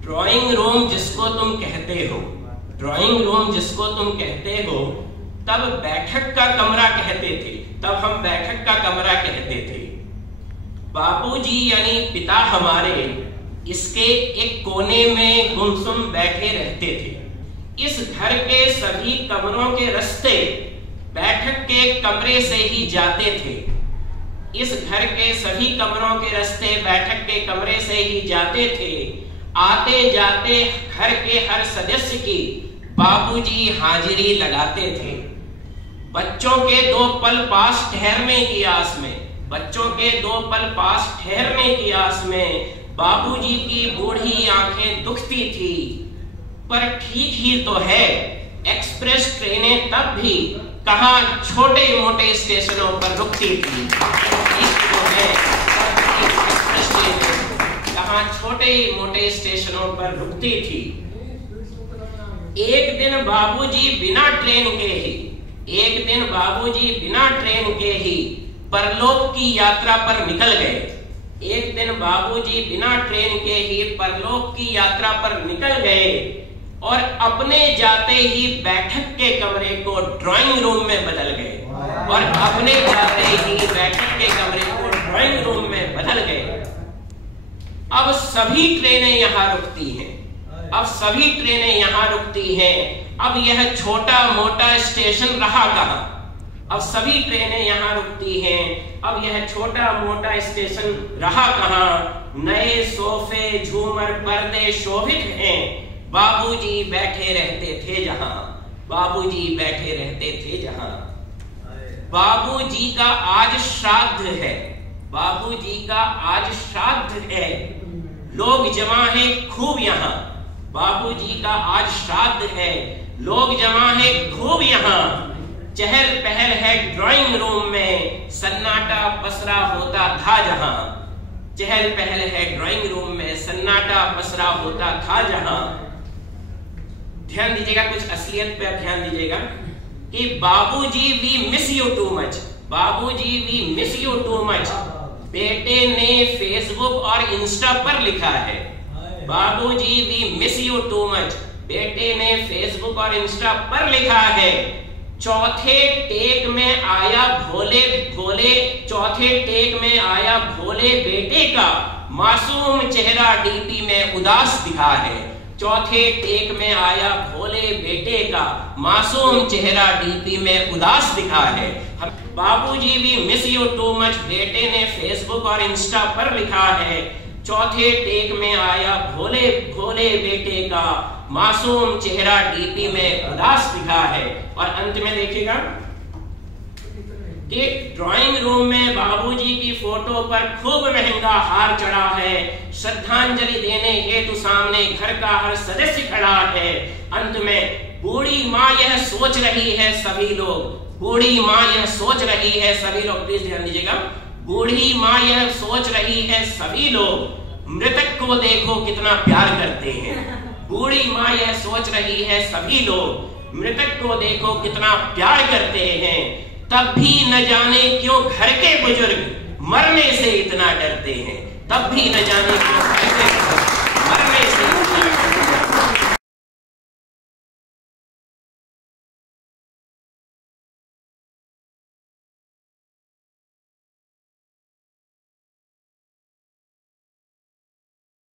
Drawing room जिसको तुम कहते हो, ड्राइंग रूम जिसको तुम कहते हो, तब बैठक का कमरा कहते थे, तब हम बैठक का कमरा कहते थे। बापूजी यानी पिता हमारे इसके एक कोने में गुमसुम बैठे रहते थे। इस घर के सभी कमरों के रास्ते बैठक के कमरे से ही जाते थे। इस घर के सभी कमरों के रास्ते बैठक के कमरे से ही जाते थे। आते जाते घर के हर सदस्य की बाबूजी हाजिरी लगाते थे। बच्चों के 2 पल पास ठहरने की आस में, बच्चों के 2 पल पास ठहरने की आस में बाबूजी की बूढ़ी आंखें दुखती थी। पर ठीक ही तो है, एक्सप्रेस ट्रेनें तब भी कहां छोटे मोटे स्टेशनों पर रुकती थी। तो है, एक्सप्रेस ट्रेनें कहां छोटे मोटे स्टेशनों पर रुकती थी। एक दिन बाबूजी बिना ट्रेन के ही, एक दिन बाबूजी बिना ट्रेन के ही परलोक की यात्रा पर निकल गए। एक दिन बाबूजी बिना ट्रेन के ही परलोक की यात्रा पर निकल गए और अपने जाते ही बैठक के कमरे को ड्राइंग रूम में बदल गए, और अपने जाते ही बैठक के कमरे को ड्राइंग रूम में बदल गए। अब सभी ट्रेनें यहाँ रुकती हैं, अब सभी ट्रेनें यहाँ रुकती हैं। अब यह छोटा मोटा स्टेशन रहा कहाँ? अब सभी ट्रेनें यहाँ रुकती हैं, अब यह छोटा मोटा स्टेशन रहा कहाँ? नए सोफे झूमर पर्दे शोभित हैं, बाबूजी बैठे रहते थे जहां, बाबूजी बैठे रहते थे जहां। बाबूजी का आज श्राद्ध है, बाबूजी का आज श्राद्ध है, लोग जमा हैं खूब यहाँ। बाबूजी का आज श्राद्ध है, लोग जमा हैं खूब यहाँ। चहल पहल है ड्राइंग रूम में, सन्नाटा पसरा होता था जहां। चहल पहल है ड्राइंग रूम में, सन्नाटा पसरा होता था जहां। ध्यान दीजिएगा, कुछ असलियत पे ध्यान दीजिएगा कि Babuji we miss you too much, Babuji we miss you too much बेटे ने फेसबुक और इंस्टा पर लिखा है। Babuji we miss you too much बेटे ने फेसबुक और इंस्टा पर लिखा है। चौथे टेक में आया भोले भोले, चौथे टेक में आया भोले बेटे का मासूम चेहरा डीपी में उदास दिखा है। चौथे टेक में आया भोले बेटे का मासूम चेहरा डीपी में उदास दिखा है। बाबूजी भी मिस यू टू मच बेटे ने फेसबुक और इंस्टा पर लिखा है। चौथे टेक में आया भोले भोले बेटे का मासूम चेहरा डीपी में उदास दिखा है। और अंत में देखिएगा कि ड्राइंग रूम में बाबूजी की फोटो पर खूब महंगा हार चढ़ा है। श्रद्धांजलि देने हेतु सामने घर का हर सदस्य खड़ा है। अंत में बूढ़ी माँ यह सोच रही है सभी लोग, बूढ़ी माँ यह सोच रही है सभी लोग, प्लीज ध्यान दीजिएगा, बूढ़ी माँ यह सोच रही है सभी लोग, मृतक को देखो कितना प्यार करते हैं। बूढ़ी माँ यह सोच रही है सभी लोग, मृतक को देखो कितना प्यार करते हैं। तब भी न जाने क्यों घर के बुजुर्ग मरने से इतना डरते हैं, तब भी न जाने क्यों